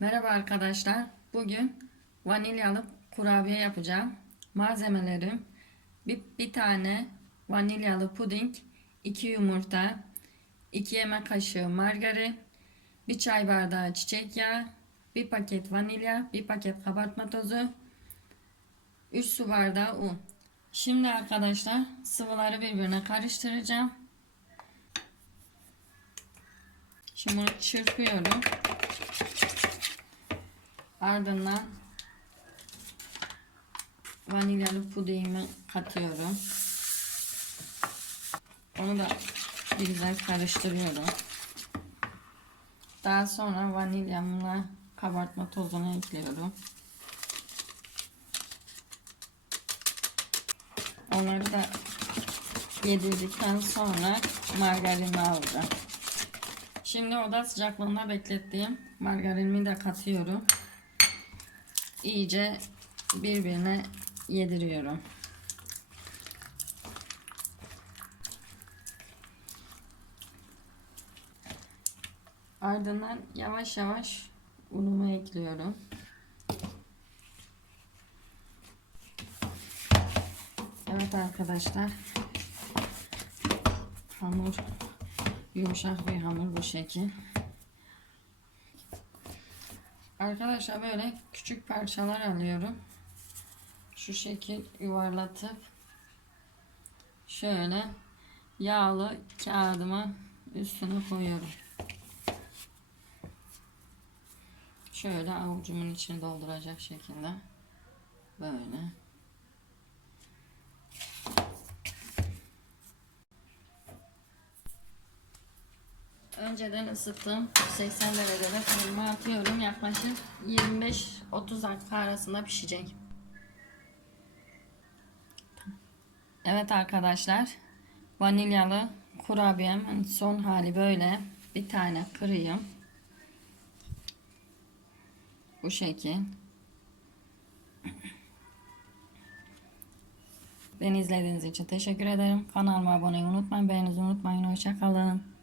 Merhaba arkadaşlar. Bugün vanilyalı kurabiye yapacağım. Malzemelerim bir, bir tane vanilyalı puding, 2 yumurta, 2 yemek kaşığı margarin, bir çay bardağı çiçek yağı, bir paket vanilya, bir paket kabartma tozu, 3 su bardağı un. Şimdi arkadaşlar sıvıları birbirine karıştıracağım. Şimdi bunu çırpıyorum. Ardından vanilyalı pudingimi katıyorum. Onu da güzel karıştırıyorum. Daha sonra vanilyamla kabartma tozunu ekliyorum. Onları da yedirdikten sonra margarini alacağım. Şimdi oda sıcaklığında beklettiğim margarinimi de katıyorum. İyice birbirine yediriyorum. Ardından yavaş yavaş unumu ekliyorum. Evet arkadaşlar. Hamur yumuşak bir hamur bu şekil. Arkadaşlar böyle küçük parçalar alıyorum. Şu şekil yuvarlatıp şöyle yağlı kağıdıma üstüne koyuyorum. Şöyle avucumun içini dolduracak şekilde böyle. Önceden ısıttım. 80 derecede fırınıma atıyorum. Yaklaşık 25-30 dakika arasında pişecek. Evet arkadaşlar. Vanilyalı kurabiyem son hali böyle. Bir tane kırayım. Bu şekil. Beni izlediğiniz için teşekkür ederim. Kanalıma abone olmayı unutmayın. Beğeninizi unutmayın. Hoşçakalın.